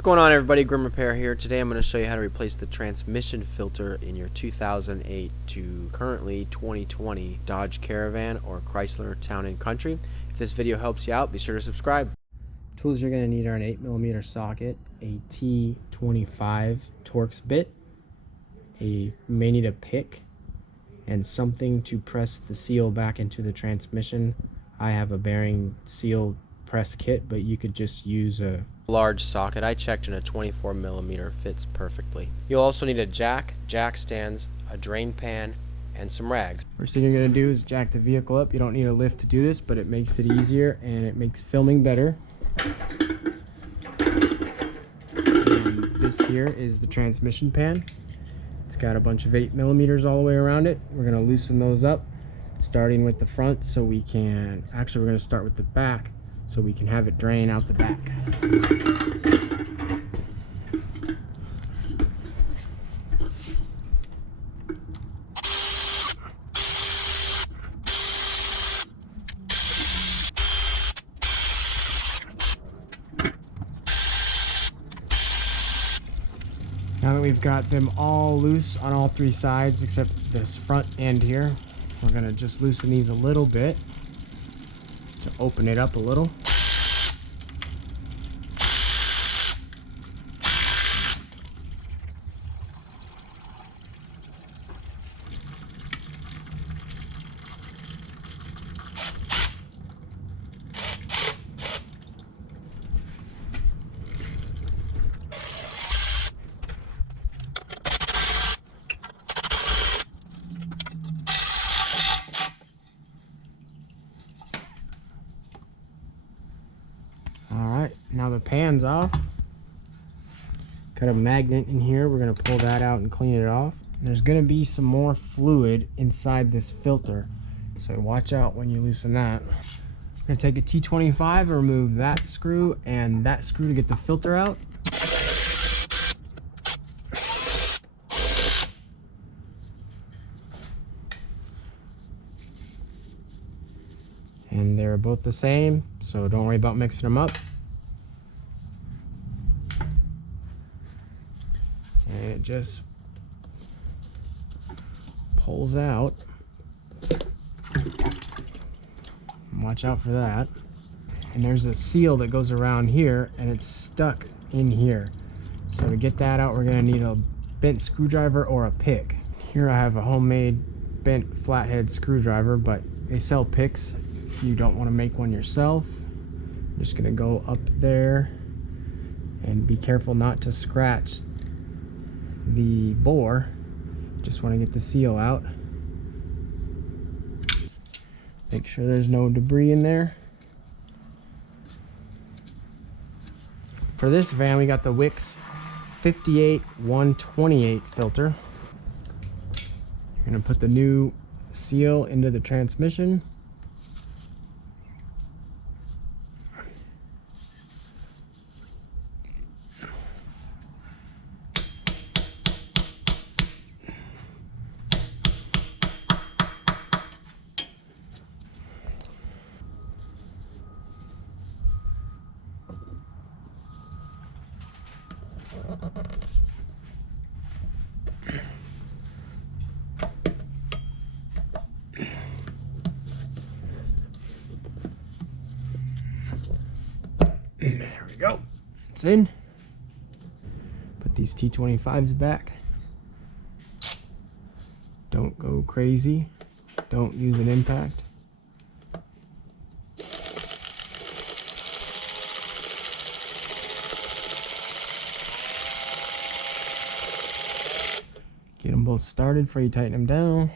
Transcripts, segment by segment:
What's going on, everybody? Grim Repair here. Today I'm going to show you how to replace the transmission filter in your 2008 to currently 2020 Dodge Caravan or Chrysler Town & Country. If this video helps you out, be sure to subscribe. Tools you're going to need are an 8mm socket, a T25 Torx bit, you may need a pick, and something to press the seal back into the transmission. I have a bearing seal press kit, but you could just use a large socket. I checked and a 24mm fits perfectly. You'll also need a jack stands, a drain pan, and some rags. First thing you're going to do is jack the vehicle up. You don't need a lift to do this, but it makes it easier and it makes filming better. And this here is the transmission pan. It's got a bunch of 8mm all the way around it. We're going to loosen those up, starting with the front so we can, actually we're going to start with the back so we can have it drain out the back. Now that we've got them all loose on all three sides except this front end here, we're going to just loosen these a little bit to open it up a little. Alright, now the pan's off. Got a magnet in here. We're going to pull that out and clean it off. There's going to be some more fluid inside this filter, so watch out when you loosen that. I'm going to take a T25 and remove that screw and that screw to get the filter out. And they're both the same, so don't worry about mixing them up. And it just pulls out. Watch out for that. And there's a seal that goes around here and it's stuck in here. So to get that out, we're going to need a bent screwdriver or a pick. Here I have a homemade bent flathead screwdriver, but they sell picks if you don't want to make one yourself. I'm just going to go up there and be careful not to scratch the bore. Just want to get the seal out. Make sure there's no debris in there. For this van, we got the Wix 58-128 filter. You're going to put the new seal into the transmission. There we go. It's in. Put these T25s back. Don't go crazy. Don't use an impact. Get them both started before you tighten them down.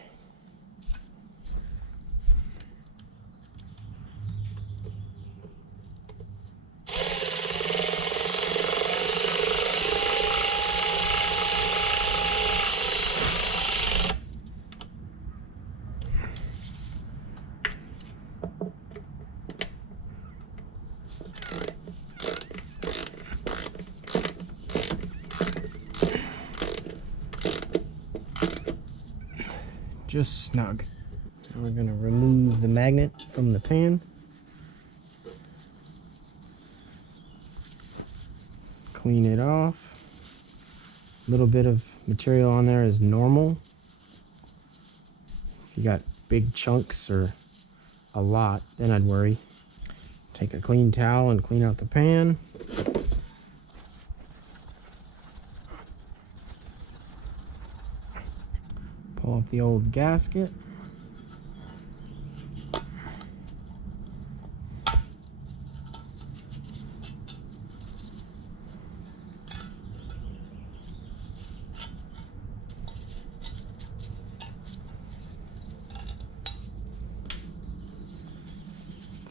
Just snug. We're going to remove the magnet from the pan. clean it off. A little bit of material on there is normal. If you got big chunks or a lot, then I'd worry. Take a clean towel and clean out the pan. Pull up the old gasket.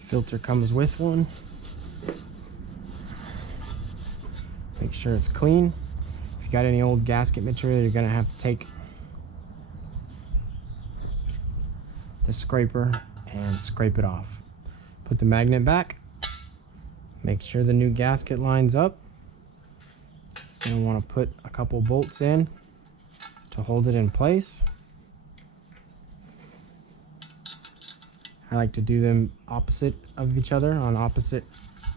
Filter comes with one. Make sure it's clean. If you got any old gasket material, you're gonna have to take the scraper and scrape it off. Put the magnet back. Make sure the new gasket lines up. You'll want to put a couple bolts in to hold it in place. I like to do them opposite of each other on opposite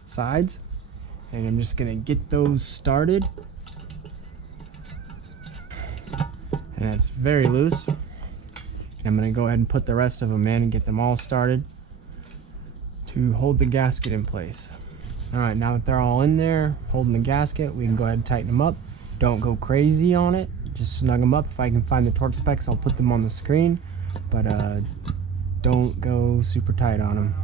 sides. And I'm just gonna get those started. And it's very loose. And I'm gonna go ahead and put the rest of them in and get them all started to hold the gasket in place. All right, now that they're all in there, holding the gasket, we can go ahead and tighten them up. Don't go crazy on it, just snug them up. If I can find the torque specs, I'll put them on the screen, but don't go super tight on them.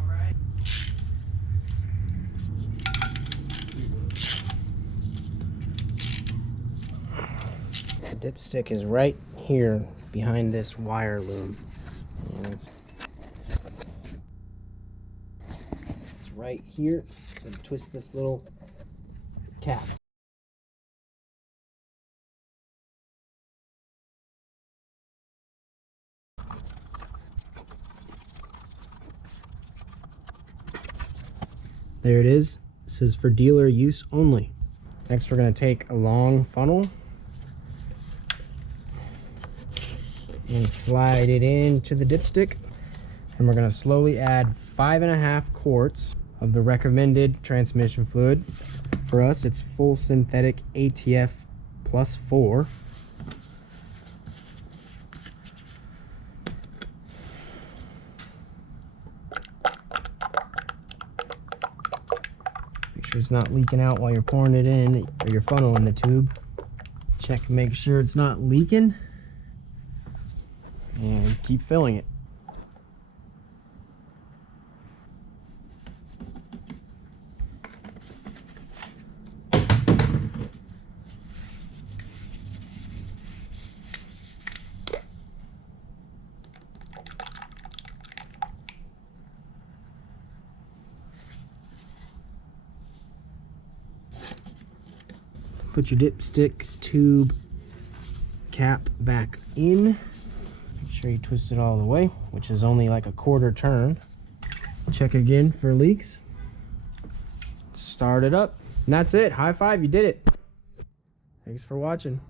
The dipstick is right here behind this wire loom. And it's right here. And twist this little cap. There it is. It says for dealer use only. Next, we're going to take a long funnel and slide it into the dipstick. And we're going to slowly add 5.5 quarts of the recommended transmission fluid. For us, it's full synthetic ATF +4. It's not leaking out while you're pouring it in, or your funnel in the tube. Check and make sure it's not leaking, and keep filling it. Put your dipstick tube cap back in. Make sure you twist it all the way, which is only like a quarter turn. Check again for leaks. Start it up. And that's it. High five, you did it. Thanks for watching.